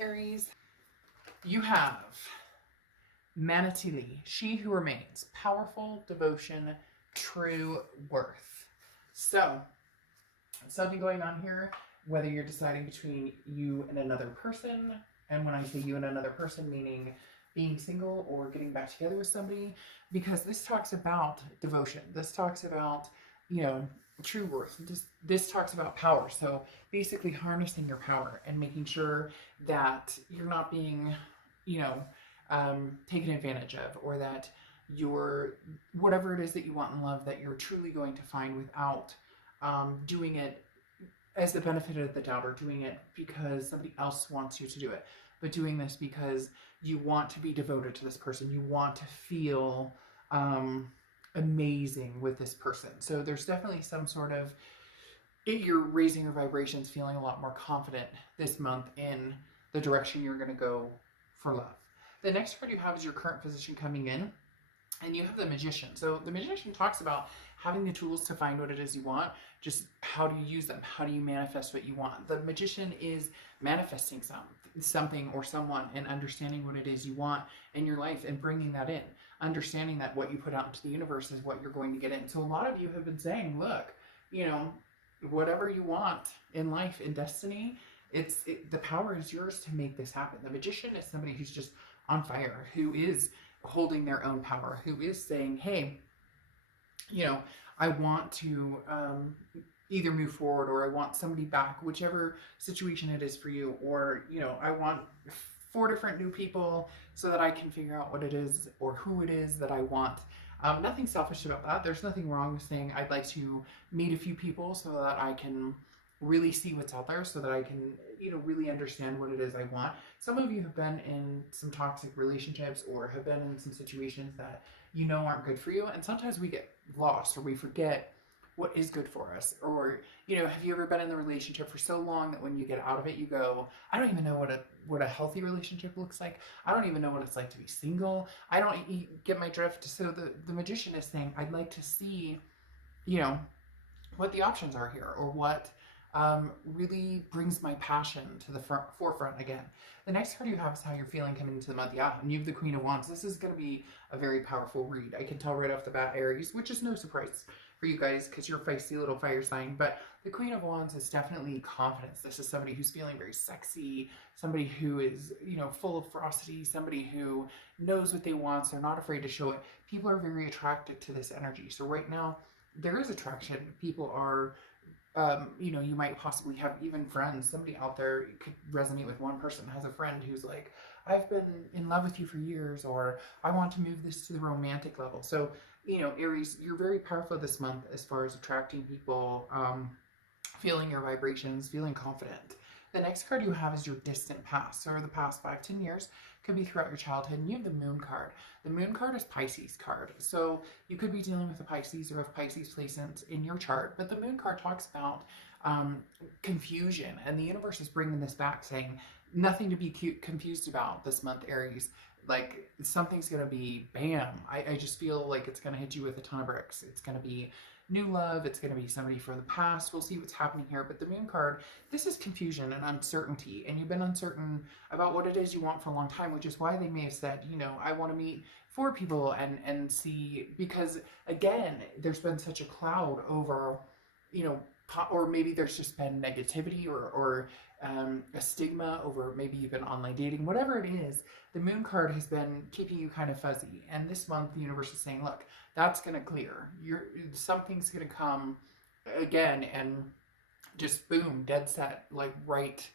Aries, you have Manatee, she who remains, powerful, devotion, true worth. So, something going on here, whether you're deciding between you and another person, and when I say you and another person, meaning being single or getting back together with somebody, because this talks about devotion. This talks about, you know, true worth. This talks about power. So basically harnessing your power and making sure that you're not being, you know, taken advantage of, or that you're, whatever it is that you want in love, that you're truly going to find without doing it as the benefit of the doubt, or doing it because somebody else wants you to do it, but doing this because you want to be devoted to this person. You want to feel amazing with this person. So there's definitely some sort of, you're raising your vibrations, feeling a lot more confident this month in the direction you're going to go for love. The next card you have is your current position coming in, and you have the Magician. So the Magician talks about having the tools to find what it is you want. Just how do you use them? How do you manifest what you want? The Magician is manifesting something or someone, and understanding what it is you want in your life and bringing that in. Understanding that what you put out into the universe is what you're going to get in. So a lot of you have been saying, look, you know, whatever you want in life, in destiny, the power is yours to make this happen. The Magician is somebody who's just on fire, who is holding their own power, who is saying, hey, you know, I want to either move forward, or I want somebody back, whichever situation it is for you, or, you know, I want 4 different new people so that I can figure out what it is or who it is that I want. Nothing selfish about that. There's nothing wrong with saying I'd like to meet a few people so that I can really see what's out there, so that I can, you know, really understand what it is I want. Some of you have been in some toxic relationships, or have been in some situations that you know aren't good for you, and sometimes we get lost, or we forget what is good for us. Or, you know, have you ever been in the relationship for so long that when you get out of it, you go, I don't even know what a healthy relationship looks like. I don't even know what it's like to be single. I don't get my drift. So the Magician is saying, I'd like to see, you know, what the options are here, or what really brings my passion to the forefront again. The next card you have is how you're feeling coming into the month. Yeah, and you have the Queen of Wands. This is going to be a very powerful read. I can tell right off the bat, Aries, which is no surprise for you guys because you're a feisty little fire sign. But the Queen of Wands is definitely confidence. This is somebody who's feeling very sexy, somebody who is, you know, full of ferocity, somebody who knows what they want, so they're not afraid to show it. People are very attracted to this energy. So right now, there is attraction. People are, you know, you might possibly have even friends. Somebody out there could resonate with one person, has a friend who's like, I've been in love with you for years, or I want to move this to the romantic level. So, you know, Aries, you're very powerful this month as far as attracting people, feeling your vibrations, feeling confident. The next card you have is your distant past, or the past 5-10 years. Could be throughout your childhood. And you have the Moon card. The Moon card is Pisces card. So you could be dealing with a Pisces, or a Pisces placement in your chart. But the Moon card talks about confusion. And the universe is bringing this back, saying nothing to be confused about this month, Aries. Like, something's going to be bam. I just feel like it's going to hit you with a ton of bricks. It's going to be new love. It's going to be somebody from the past. We'll see what's happening here. But the Moon card, this is confusion and uncertainty. And you've been uncertain about what it is you want for a long time, which is why they may have said, you know, I want to meet 4 people and see, because again, there's been such a cloud over, you know, or maybe there's just been negativity, or a stigma over maybe you've been online dating, whatever it is. The Moon card has been keeping you kind of fuzzy. And this month, the universe is saying, look, that's going to clear. Something's going to come again and just boom, dead set, like right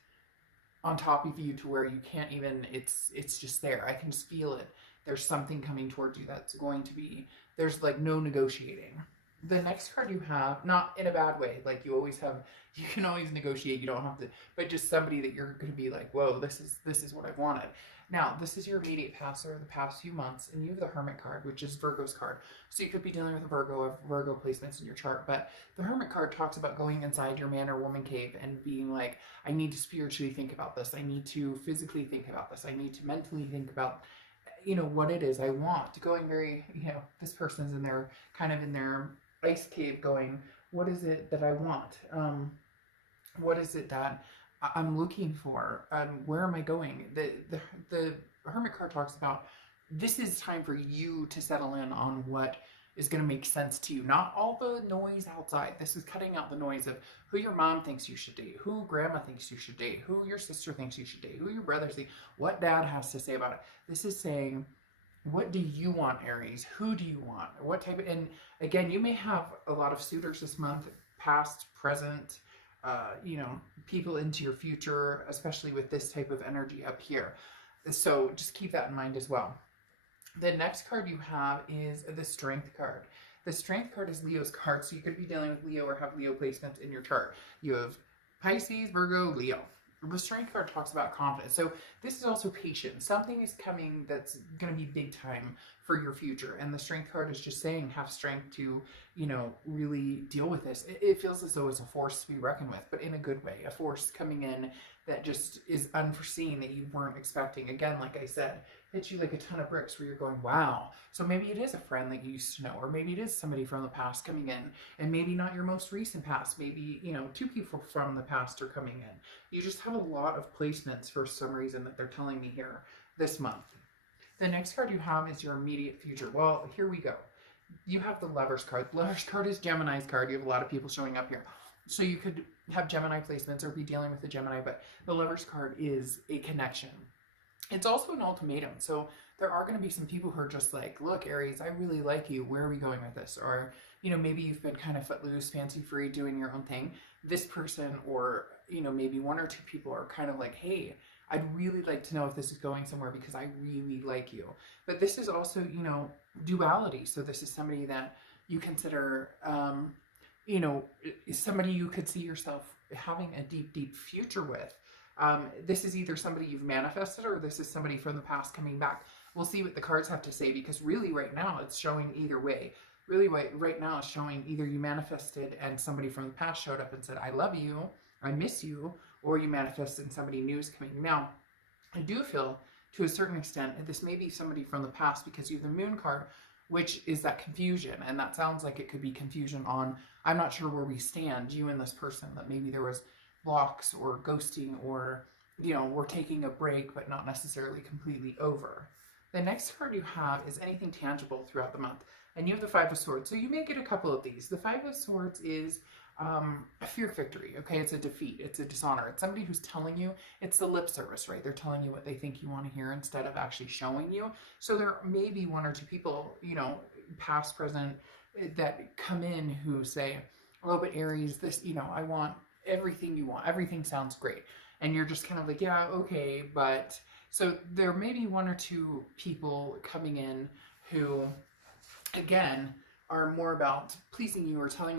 on top of you, to where you can't even, it's just there. I can just feel it. There's something coming towards you that's going to be, there's like no negotiating. The next card you have, not in a bad way, like you always have, you can always negotiate, you don't have to, but just somebody that you're going to be like, whoa, this is what I wanted. Now, this is your immediate past, or the past few months, and you have the Hermit card, which is Virgo's card. So you could be dealing with a Virgo placements in your chart, but the Hermit card talks about going inside your man or woman cave and being like, I need to spiritually think about this. I need to physically think about this. I need to mentally think about, you know, what it is I want. Going very, you know, this person's in their, kind of in their ice cave going, what is it that I want? What is it that I'm looking for? Where am I going? The Hermit card talks about this is time for you to settle in on what is going to make sense to you. Not all the noise outside. This is cutting out the noise of who your mom thinks you should date, who grandma thinks you should date, who your sister thinks you should date, who your brother thinks, what dad has to say about it. This is saying, what do you want, Aries? Who do you want? What type of, and again, you may have a lot of suitors this month, past, present, you know, people into your future, especially with this type of energy up here. So just keep that in mind as well. The next card you have is the Strength card. The Strength card is Leo's card, so you could be dealing with Leo or have Leo placements in your chart. You have Pisces, Virgo, Leo. The Strength card talks about confidence. So this is also patience. Something is coming that's going to be big time for your future. And the Strength card is just saying have strength to, you know, really deal with this. It feels as though it's a force to be reckoned with, but in a good way. A force coming in that just is unforeseen, that you weren't expecting. Again, like I said, hits you like a ton of bricks where you're going, wow. So maybe it is a friend that you used to know, or maybe it is somebody from the past coming in, and maybe not your most recent past. Maybe, you know, two people from the past are coming in. You just have a lot of placements for some reason that they're telling me here this month. The next card you have is your immediate future. Well, here we go. You have the Lovers card. The Lovers card is Gemini's card. You have a lot of people showing up here. So you could have Gemini placements or be dealing with the Gemini, but the Lovers card is a connection. It's also an ultimatum. So there are going to be some people who are just like, look, Aries, I really like you. Where are we going with this? Or, you know, maybe you've been kind of footloose, fancy free, doing your own thing. This person, or, you know, maybe one or two people are kind of like, hey, I'd really like to know if this is going somewhere because I really like you. But this is also, you know, duality. So this is somebody that you consider, you know, somebody you could see yourself having a deep, deep future with. This is either somebody you've manifested or this is somebody from the past coming back. We'll see what the cards have to say, because really right now it's showing either way. Really right now it's showing either you manifested and somebody from the past showed up and said, I love you, I miss you, or you manifested and somebody new is coming. Now, I do feel to a certain extent that this may be somebody from the past, because you have the Moon card, which is that confusion. And that sounds like it could be confusion on, I'm not sure where we stand, you and this person, that maybe there was blocks or ghosting, or, you know, we're taking a break, but not necessarily completely over. The next card you have is anything tangible throughout the month. And you have the Five of Swords. So you may get a couple of these. The Five of Swords is a fear victory. Okay, it's a defeat. It's a dishonor. It's somebody who's telling you. It's the lip service, right? They're telling you what they think you want to hear instead of actually showing you. So there may be one or two people, you know, past, present, that come in who say, oh, but Aries, this, you know, I want everything you want. Everything sounds great. And you're just kind of like, yeah, okay, but... So there may be one or two people coming in who, again, are more about pleasing you or telling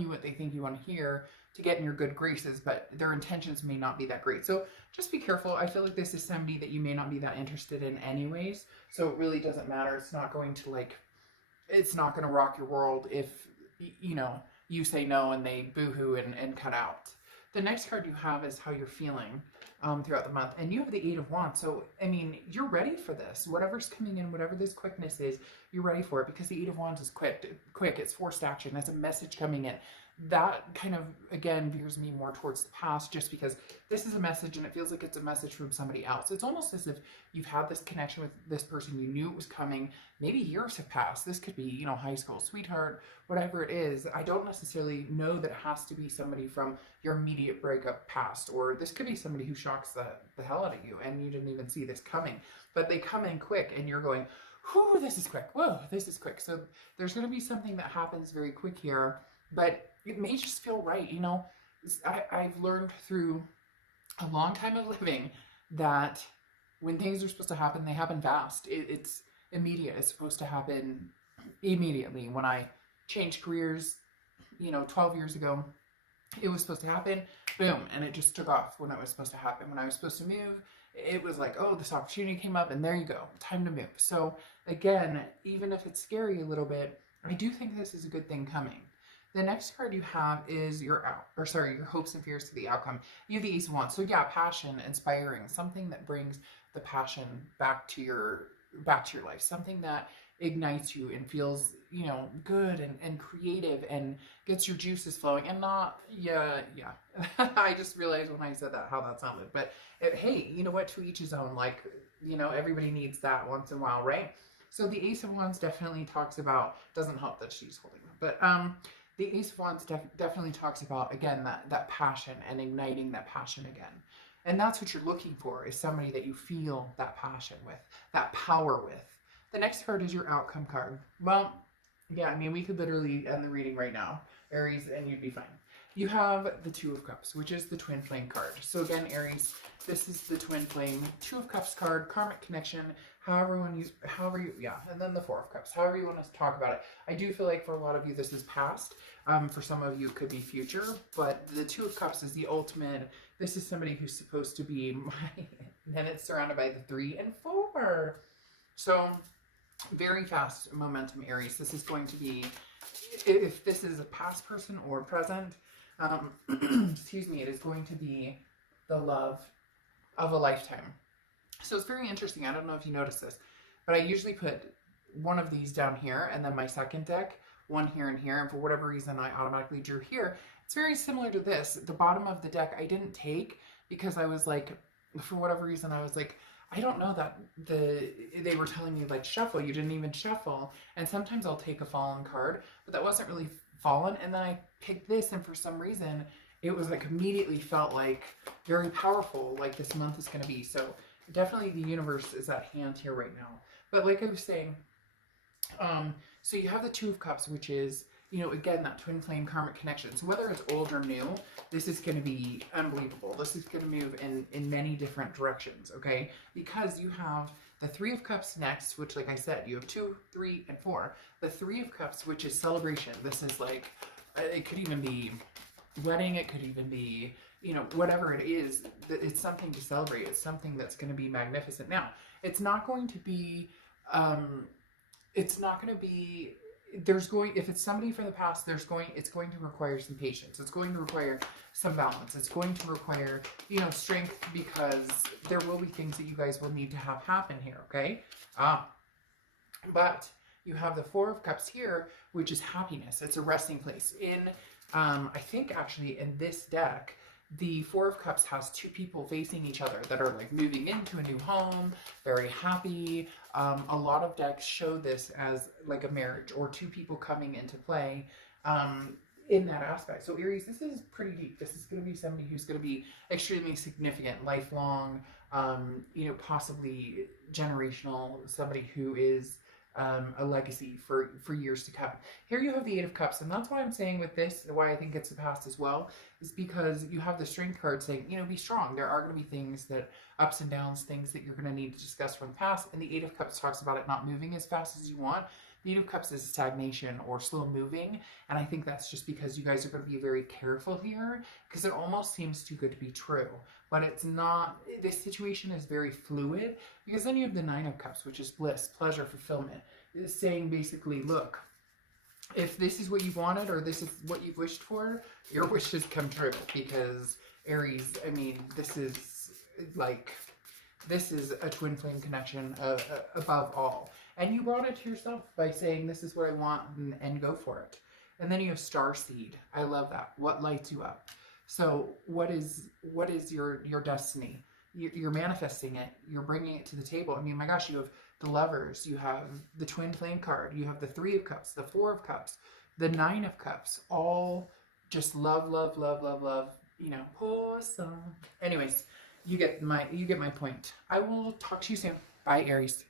you what they think you want to hear to get in your good graces, but their intentions may not be that great. So just be careful. I feel like this is somebody that you may not be that interested in anyways. So it really doesn't matter. It's not going to it's not going to rock your world if, you know, you say no and they boohoo and cut out. The next card you have is how you're feeling throughout the month. And you have the Eight of Wands. So, I mean, you're ready for this. Whatever's coming in, whatever this quickness is, you're ready for it, because the Eight of Wands is quick. It's forced action. That's a message coming in. That kind of, again, veers me more towards the past, just because this is a message and it feels like it's a message from somebody else. It's almost as if you've had this connection with this person. You knew it was coming. Maybe years have passed. This could be, you know, high school sweetheart, whatever it is. I don't necessarily know that it has to be somebody from your immediate breakup past, or this could be somebody who shocks the hell out of you and you didn't even see this coming. But they come in quick and you're going, whew, this is quick. Whoa, this is quick. So there's going to be something that happens very quick here, but it may just feel right. You know, I've learned through a long time of living that when things are supposed to happen, they happen fast. It's immediate. It's supposed to happen immediately. When I changed careers, you know, 12 years ago, it was supposed to happen, boom, and it just took off when it was supposed to happen. When I was supposed to move, it was like, oh, this opportunity came up, and there you go, time to move. So again, even if it's scary a little bit, I do think this is a good thing coming. The next card you have is your hopes and fears to the outcome. You have the Ace of Wands. So yeah, passion, inspiring, something that brings the passion back to your life, something that ignites you and feels, you know, good and creative and gets your juices flowing and not, yeah. I just realized when I said that how that sounded. But hey, you know what? To each his own. Like, you know, everybody needs that once in a while, right? So the Ace of Wands definitely talks about, doesn't help that she's holding them, but the Ace of Wands definitely talks about, again, that passion and igniting that passion again. And that's what you're looking for, is somebody that you feel that passion with, that power with. The next card is your outcome card. Well, yeah, I mean, we could literally end the reading right now, Aries, and you'd be fine. You have the Two of Cups, which is the Twin Flame card. So again, Aries, this is the Twin Flame Two of Cups card, karmic connection, however you, yeah, and then the Four of Cups, however you want to talk about it. I do feel like for a lot of you, this is past. For some of you, it could be future, but the Two of Cups is the ultimate. This is somebody who's supposed to be my, then it's surrounded by the 3 and 4. So very fast momentum, Aries. This is going to be, if this is a past person or present, excuse me, it is going to be the love of a lifetime. So it's very interesting. I don't know if you noticed this, but I usually put one of these down here and then my second deck, one here and here, and for whatever reason I automatically drew here. It's very similar to this. The bottom of the deck I didn't take because I was like, for whatever reason I was like, I don't know that they were telling me like shuffle, you didn't even shuffle. And sometimes I'll take a fallen card, but that wasn't really fallen. And then I picked this, and for some reason it was like immediately felt like very powerful, like this month is going to be. So definitely the universe is at hand here right now. But like I was saying, so you have the Two of Cups, which is, you know, again, that twin flame karmic connection. So whether it's old or new, this is going to be unbelievable. This is going to move in many different directions, okay? Because you have the Three of Cups next, which, like I said, you have 2, 3, and 4. The Three of Cups, which is celebration. This is like, it could even be wedding. It could even be, you know, whatever it is. It's something to celebrate. It's something that's going to be magnificent. Now, it's not going to be, if it's somebody from the past, it's going to require some patience. It's going to require some balance. It's going to require, you know, strength, because there will be things that you guys will need to have happen here, okay? But you have the Four of Cups here, which is happiness. It's a resting place. I think actually in this deck, the Four of Cups has 2 people facing each other that are like moving into a new home, very happy. A lot of decks show this as like a marriage or 2 people coming into play in that aspect. So Aries, this is pretty deep. This is going to be somebody who's going to be extremely significant, lifelong, you know, possibly generational, somebody who is a legacy for years to come. Here you have the Eight of Cups, and that's why I'm saying with this, why I think it's the past as well, is because you have the Strength card saying, you know, be strong. There are going to be things that, ups and downs, things that you're going to need to discuss from the past, and the Eight of Cups talks about it not moving as fast as you want. The Eight of Cups is stagnation or slow moving, and I think that's just because you guys are going to be very careful here, because it almost seems too good to be true, but it's not. This situation is very fluid, because then you have the Nine of Cups, which is bliss, pleasure, fulfillment. It's saying basically, look, if this is what you wanted or this is what you wished for, your wishes come true, because Aries, I mean, this is a twin flame connection above all. And you brought it to yourself by saying, this is what I want, and go for it. And then you have Starseed. I love that. What lights you up? So what is your destiny? You're manifesting it. You're bringing it to the table. I mean, my gosh, you have the Lovers. You have the Twin Flame card. You have the Three of Cups, the Four of Cups, the Nine of Cups. All just love, love, love, love, love. You know, awesome. Anyways, you get my point. I will talk to you soon. Bye, Aries.